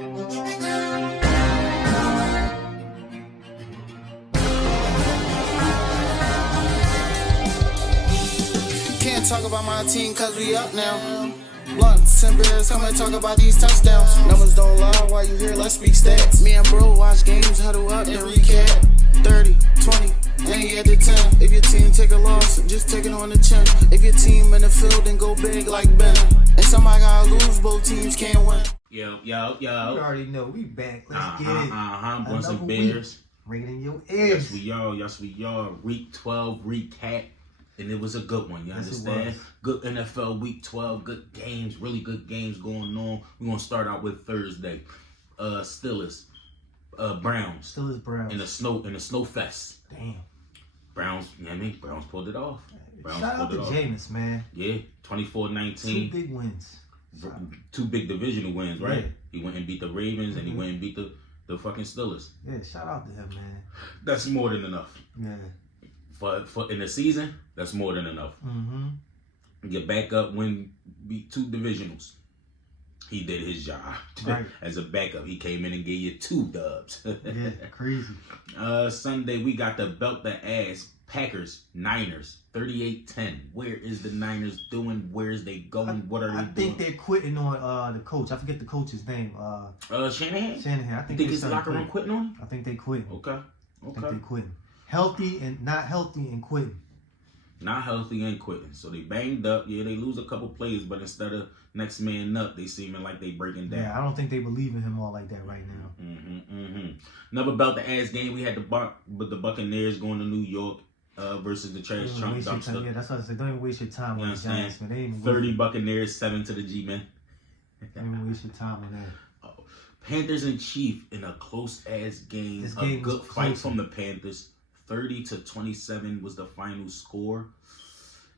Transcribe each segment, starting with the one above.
Can't talk about my team cause we up now. Blunts and beers, come and talk about these touchdowns. Numbers don't lie while you hear, let's speak stats. Me and bro watch games, huddle up, then recap. 30, 20, and you at the 10. If your team take a loss, just take it on the chin. If your team in the field, then go big like Ben. And somebody gotta lose, both teams can't win. Yo. You already know we back. Let's get it. Blunts and beers. Ring it in your ears. Yes, we are. Week 12 recap. And it was a good one, you understand? Good NFL Week 12, good games, really good games going on. We're going to start out with Thursday. Steelers, Browns. Browns. In the snow fest. Damn. Browns, you know what I mean? Browns pulled it off. Shout out to Jameis, man. Yeah, 24-19. 2 big wins. 2 big divisional wins, right? Yeah. He went and beat the Ravens and he went and beat the fucking Steelers. Yeah, shout out to him, man. That's more than enough. Yeah. For in the season, that's more than enough. Your backup beat 2 divisionals. He did his job. Right. As a backup, he came in and gave you 2 dubs. Yeah, crazy. Sunday, we got the belt the ass Packers, Niners, 38-10. Where is the Niners doing? Where's they going? What are they doing? I think they're quitting on the coach. I forget the coach's name. Shanahan? Shanahan. I think his locker room quitting on him? I think they quitting. Okay. I think they quitting. Healthy and not healthy and quitting. Not healthy and quitting. So they banged up. Yeah, they lose a couple players, but instead of next man up, they seeming like they breaking down. Yeah, I don't think they believe in him all like that right now. Another belt the ass game. We had the Buccaneers going to New York versus the trash chunk dumpster. Yeah, that's what I said. Don't even waste your time on the Giants, man. They ain't 30 Buccaneers, 7 to the G-men. Don't even waste your time on that. Panthers and Chiefs in a close ass game. This A game good was fight close. from the Panthers. 30-27 was the final score.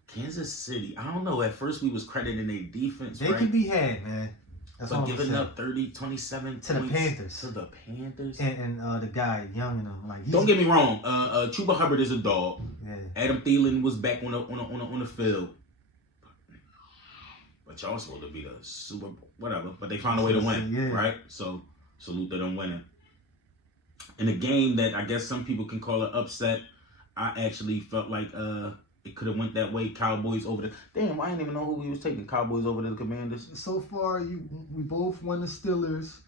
Kansas City, I don't know. At first we was crediting their defense, They right? can be had, man. That's but all giving I'm up 30-27 to the Panthers. To the Panthers. And the guy Young and them, like Don't get me wrong. Chuba Hubbard is a dog. Yeah. Adam Thielen was back on the field. But y'all supposed to be the Super whatever. But they found a way to win, right? So salute to them winning. In a game that I guess some people can call an upset, I actually felt like it could have went that way. Cowboys over the damn. I didn't even know who we was taking. Cowboys over the Commanders. So far, we both won the Steelers.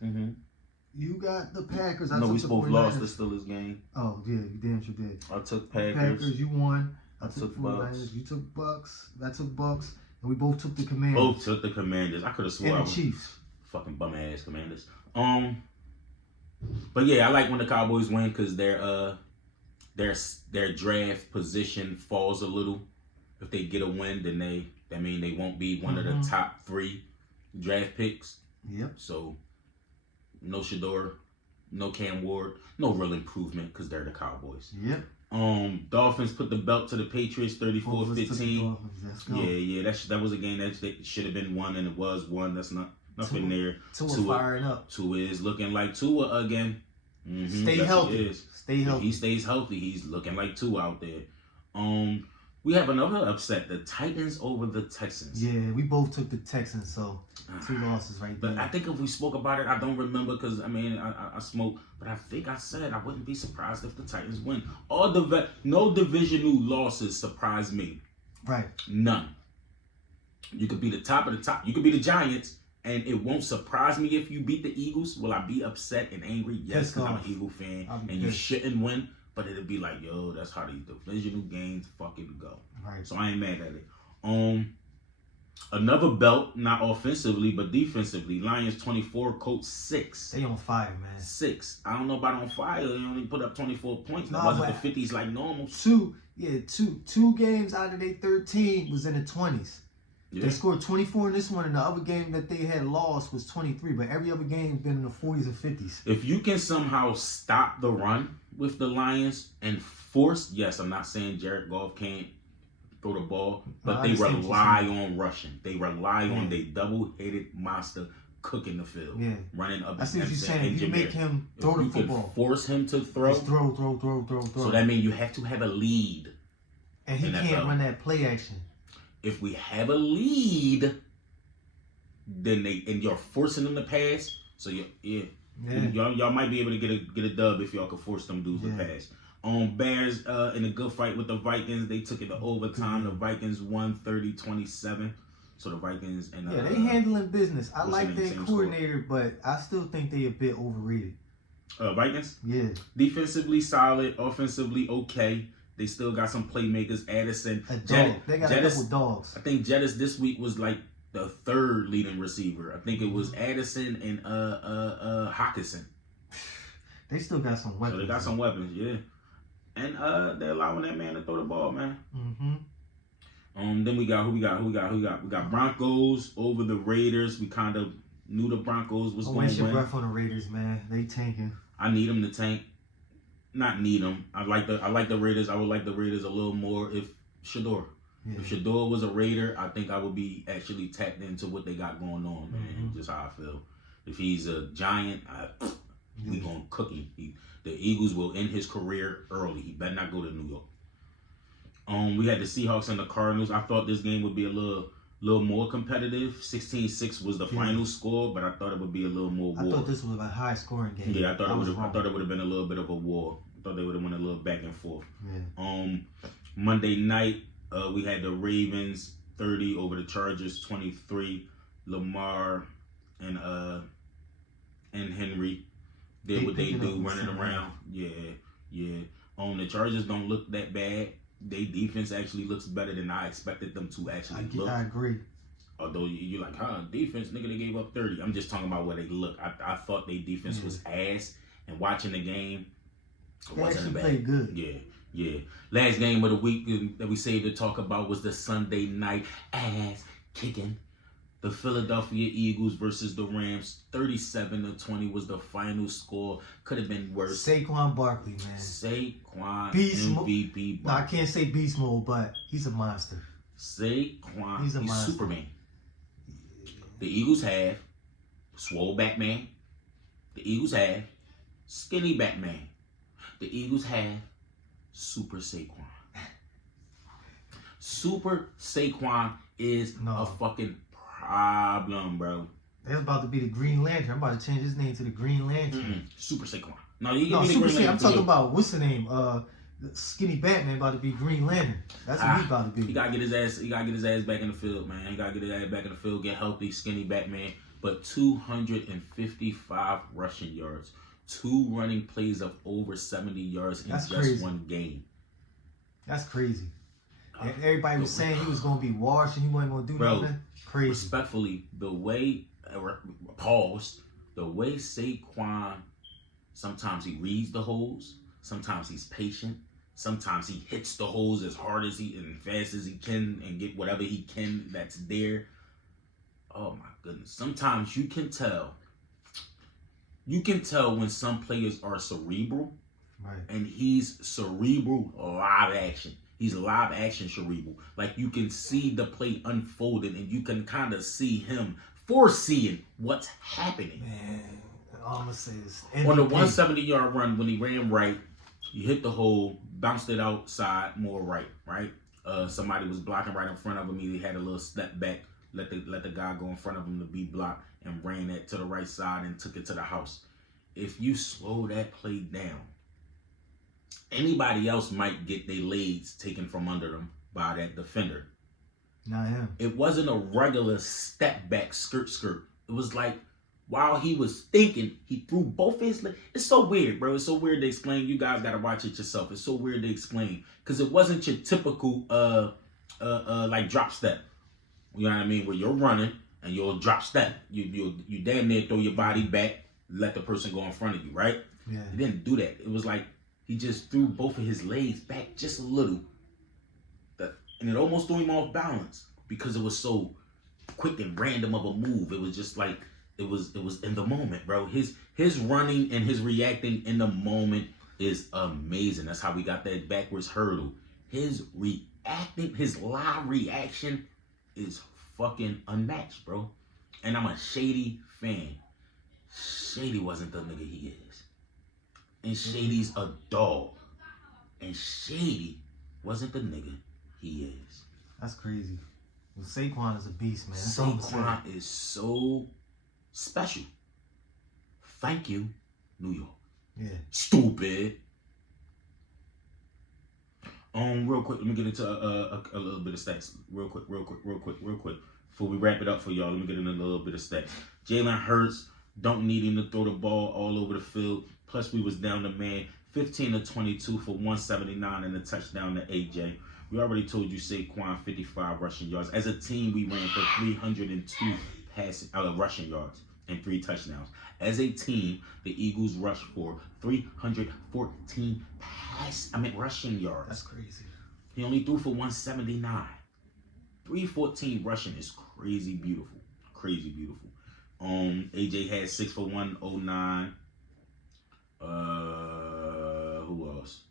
You got the Packers. No, we both lost the Steelers game. Oh yeah, you damn sure did. I took Packers. Packers, you won. I took Bucks. You took Bucks. I took Bucks, and we both took the Commanders. Both took the Commanders. I could have sworn. And the Chiefs. Fucking bum ass Commanders. But yeah, I like when the Cowboys win because their draft position falls a little. If they get a win, then they won't be one of the top 3 draft picks. Yep. So no Shador, no Cam Ward, no real improvement because they're the Cowboys. Yep. Dolphins put the belt to the Patriots 34-15. Let's go. Yeah, that was a game that should have been won and it was won. That's nothing there. Tua firing up. Tua is looking like Tua again. Stay healthy. Stay healthy. He stays healthy. He's looking like Tua out there. We have another upset. The Titans over the Texans. Yeah, we both took the Texans, so 2 losses right there. But I think if we spoke about it, I don't remember because, I smoked. But I think I said I wouldn't be surprised if the Titans win. No divisional losses surprise me. Right. None. You could be the top of the top. You could be the Giants. And it won't surprise me if you beat the Eagles. Will I be upset and angry? Yes, because I'm an Eagle fan. And you shouldn't win. But it'll be like, yo, that's how these divisional games fucking go. Right. So I ain't mad at it. Another belt, not offensively, but defensively. Lions 24, Colts 6. They on fire, man. 6. I don't know about on fire. They only put up 24 points. That wasn't the 50s like normal. Two games out of their 13 was in the 20s. Yeah. They scored 24 in this one, and the other game that they had lost was 23. But every other game been in the 40s and 50s. If you can somehow stop the run with the Lions and force, yes, I'm not saying Jared Goff can't throw the ball, but they rely on rushing. They rely on their double-headed monster cooking the field, running up. I see what you're saying. You make him throw the football. Force him to throw. Just throw. So that means you have to have a lead. And he can't run that play action. If we have a lead, then you're forcing them to pass. So y'all might be able to get a dub if y'all could force them dudes to pass. Bears in a good fight with the Vikings. They took it to overtime. The Vikings won 30-27. So the Vikings and they handling business. I like their coordinator, but I still think they a bit overrated. Vikings? Yeah. Defensively solid, offensively okay. They still got some playmakers. Addison. They got a couple dogs. I think Jettis this week was like the third leading receiver. I think it was Addison and Hawkinson. They still got some weapons. So they got some weapons, yeah. And they're allowing that man to throw the ball, man. Then we got who we got. We got Broncos over the Raiders. We kind of knew the Broncos was going to win. Waste your breath on the Raiders, man. They tanking. I need them to tank. Not need them. I like the Raiders. I would like the Raiders a little more if Shador. Yeah. If Shador was a Raider, I think I would be actually tapped into what they got going on, man. Just how I feel. If he's a Giant, we gonna cook him. The Eagles will end his career early. He better not go to New York. We had the Seahawks and the Cardinals. I thought this game would be a little more competitive. 16-6 was the final score, but I thought it would be a little more war. I thought this was a high scoring game. Yeah, I thought it would have been a little bit of a war. I thought they would have went a little back and forth. Yeah. Monday night, we had the Ravens 30 over the Chargers 23. Lamar and Henry did what they do, running around. Yeah. The Chargers don't look that bad. Their defense actually looks better than I expected them to actually look. I agree. Although you're like, defense, nigga, they gave up 30. I'm just talking about where they look. I thought their defense was ass, and watching the game, it wasn't bad. Played good. Yeah. Last game of the week that we saved to talk about was the Sunday night ass kicking. The Philadelphia Eagles versus the Rams. 37-20 was the final score. Could have been worse. Saquon Barkley, man. Saquon beast MVP. No, I can't say beast mode, but he's a monster. Saquon, he's monster. Superman. The Eagles have swole Batman. The Eagles have skinny Batman. The Eagles have Super Saquon. Super Saquon is a fucking problem, bro. That's about to be the Green Lantern. I'm about to change his name to the Green Lantern. Super Saquon. Super Saquon. I'm talking about what's the name? Skinny Batman about to be Green Lantern. That's what he's about to be. He gotta get his ass back in the field, man. He gotta get his ass back in the field, get healthy, skinny Batman. But 255 rushing yards, 2 running plays of over 70 yards in just one game. That's crazy. And everybody was saying he was gonna be washed and he wasn't gonna do nothing. Crazy. Respectfully, the way Saquon, sometimes he reads the holes, sometimes he's patient, sometimes he hits the holes as hard as and fast as he can and get whatever he can that's there. Oh my goodness. Sometimes you can tell when some players are cerebral, right, and he's cerebral live action. He's live action cerebral. Like you can see the play unfolding and you can kind of see him foreseeing what's happening. Man, all I'm gonna say is on the 170-yard run when he ran right, you hit the hole, bounced it outside more right. Somebody was blocking right in front of him. He had a little step back, let the guy go in front of him to be blocked, and ran that to the right side and took it to the house. If you slow that play down, anybody else might get their legs taken from under them by that defender. Not him. It wasn't a regular step back skirt. It was like while he was thinking, he threw both his legs. It's so weird, bro. It's so weird to explain. You guys gotta watch it yourself. It's so weird to explain because it wasn't your typical like drop step. You know what I mean? Where you're running and you'll drop step. You damn near throw your body back, let the person go in front of you, right? Yeah. He didn't do that. It was like he just threw both of his legs back just a little. And it almost threw him off balance because it was so quick and random of a move. It was just like, it was in the moment, bro. His running and his reacting in the moment is amazing. That's how we got that backwards hurdle. His live reaction is fucking unmatched, bro. And I'm a Shady fan. Shady wasn't the nigga he is. And Shady's a dog. And Shady wasn't the nigga he is. That's crazy. Well, Saquon is a beast, man. Saquon is so special. Thank you, New York. Yeah. Stupid. Real quick, let me get into a little bit of stats. Real quick. Before we wrap it up for y'all, let me get into a little bit of stats. Jalen Hurts, don't need him to throw the ball all over the field. Plus, we was down to man 15 of 22 for 179 and a touchdown to AJ. We already told you Saquon 55 rushing yards. As a team, we ran for 302 rushing yards and 3 touchdowns. As a team, the Eagles rushed for 314 rushing yards. That's crazy. He only threw for 179. 314 rushing is crazy beautiful. Crazy beautiful. AJ had 6 for 109. Who else?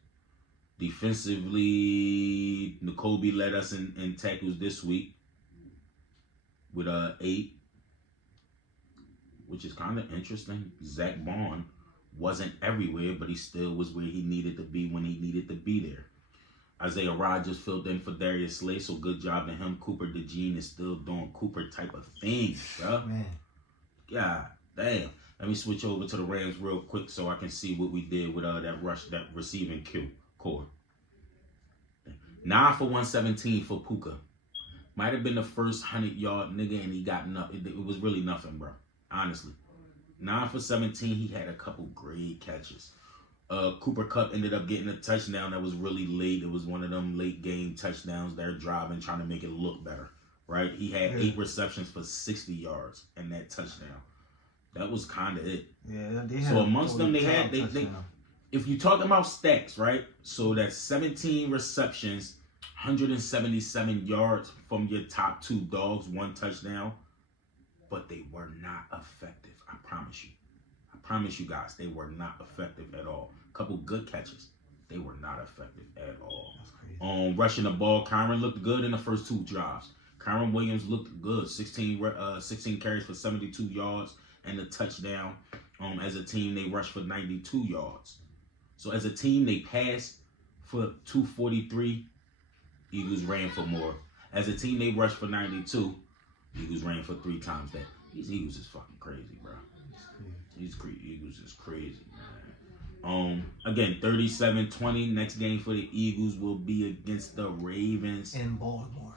Defensively, N'Kobe led us in tackles this week with 8, which is kind of interesting. Zach Bond wasn't everywhere, but he still was where he needed to be when he needed to be there. Isaiah Rodgers filled in for Darius Slay, so good job to him. Cooper DeJean is still doing Cooper type of things, bro. Man. God damn. Let me switch over to the Rams real quick so I can see what we did with that receiving core. 9 for 117 for Puka. Might have been the first 100-yard nigga, and he got nothing. It was really nothing, bro. Honestly. 9 for 17. He had a couple great catches. Cooper Kupp ended up getting a touchdown that was really late. It was one of them late game touchdowns. They're driving, trying to make it look better, right? He had 8 receptions for 60 yards and that touchdown. That was kind of it. Yeah, they had. So amongst them, they if you're talking about stacks, right? So that's 17 receptions, 177 yards from your top 2 dogs, 1 touchdown. But they were not effective. I promise you. I promise you guys, they were not effective at all. Couple good catches. They were not effective at all. That's crazy. Rushing the ball, Kyron looked good in the first 2 drives. Kyron Williams looked good. 16 carries for 72 yards and a touchdown. As a team, they rushed for 92 yards. So as a team, they passed for 243. Eagles ran for more. As a team, they rushed for 92. Eagles ran for 3 times that. These Eagles is fucking crazy, bro. These Eagles is crazy, man. Again, 37-20. Next game for the Eagles will be against the Ravens. In Baltimore.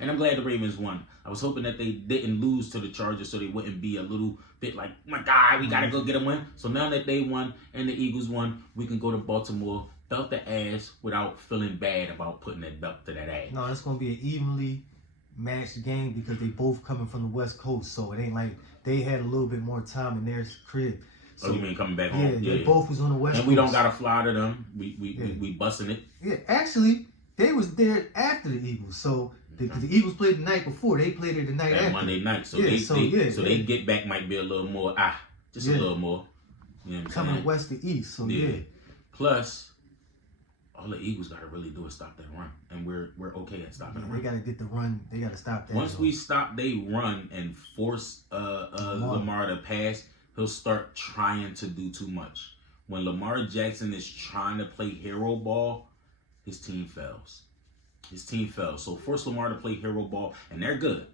And I'm glad the Ravens won. I was hoping that they didn't lose to the Chargers so they wouldn't be a little bit like, my God, we got to go get a win. So now that they won and the Eagles won, we can go to Baltimore, belt the ass without feeling bad about putting that belt to that ass. No, it's going to be an evenly matched game because they both coming from the West Coast. So it ain't like they had a little bit more time in their crib. So, oh, you mean coming back home? Yeah, they both was on the West Coast. And we don't got to fly to them. We busting it. Yeah, actually, they was there after the Eagles. So, because the Eagles played the night before, they played it the night after. Monday night. So they get back might be a little more, just a little more. You know what I'm coming saying? west to east, so yeah. Plus, all the Eagles got to really do is stop that run. And we're okay at stopping the run. They got to get the run. They got to stop that. Once we stop they run and force Lamar to pass, he'll start trying to do too much. When Lamar Jackson is trying to play hero ball, his team fails. So force Lamar to play hero ball, and they're good.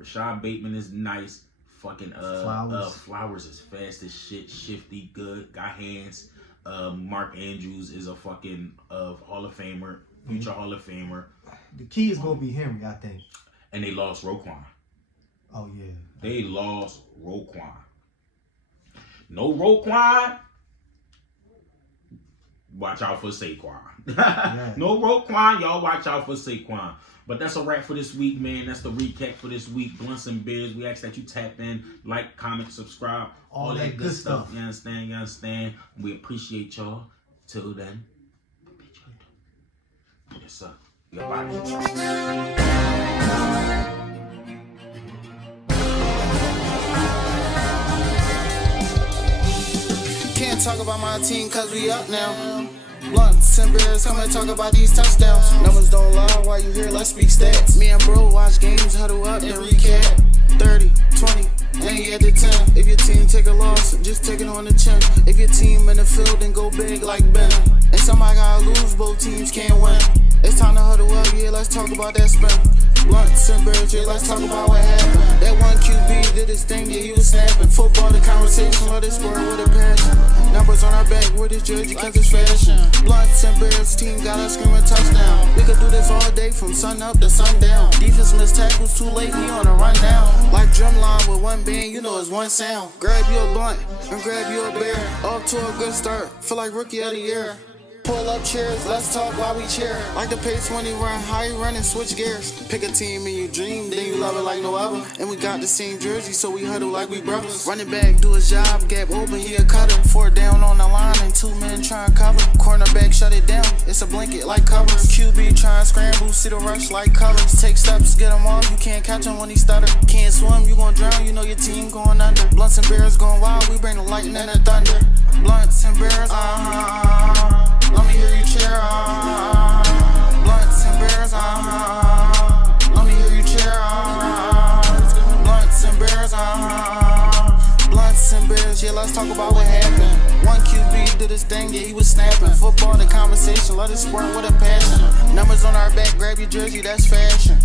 Rashad Bateman is nice. Fucking Flowers is fast as shit. Shifty, good, got hands. Mark Andrews is a fucking Hall of Famer, future Hall of Famer. The key is gonna be Henry, I think. And they lost Roquan. Oh yeah. They lost Roquan. No Roquan. Watch out for Saquon. Yeah. No Roquan, y'all watch out for Saquon. But that's a wrap for this week, man. That's the recap for this week. Blunts and Beers. We ask that you tap in, like, comment, subscribe. All that good stuff. You understand? We appreciate y'all. Till then, yes, sir. Goodbye. Can't talk about my team cause we up now. Blunts and Beers, come and talk about these touchdowns. Numbers don't lie while you hear, let's speak stats. Me and bro watch games, huddle up and recap. 30, 20, then you at the 10. If your team take a loss, just take it on the chin. If your team in the field, then go big like Ben. And somebody gotta lose, both teams can't win. It's time to huddle up, yeah, let's talk about that spin. Blunts and birds, yeah, let's talk about what happened. That one QB did his thing, yeah, he was snapping. Football, the conversation, let it sport with a passion. Numbers on our back with his jersey, cause it's fashion. Blunts and birds, team got us screaming touchdown. We could do this all day from sun up to sundown. Defense missed tackles too late, he on a rundown. Like drumline with one band, you know it's one sound. Grab your blunt and grab your beer. Off to a good start, feel like rookie of the year. Pull up chairs, let's talk while we cheer. Like the pace when he run, how he run and switch gears. Pick a team and you dream, then you love it like no other. And we got the same jersey, so we huddle like we brothers. Running back, do his job, gap open, he a cutter. 4 down on the line and 2 men try and cover. Cornerback shut it down, it's a blanket like covers. QB try and scramble, see the rush like colors. Take steps, get him off, you can't catch him when he stutter. Can't swim, you gon' drown, you know your team going under. Blunts and bears going wild, we bring the lightning and the thunder. Blunts and bears, let me hear you cheer, Blunts and bears, let me hear you cheer, Blunts and bears, Blunts and bears, yeah, let's talk about what happened. One QB did his thing, yeah, he was snapping. Football, the conversation, let it squirt with a passion. Numbers on our back, grab your jersey, that's fashion.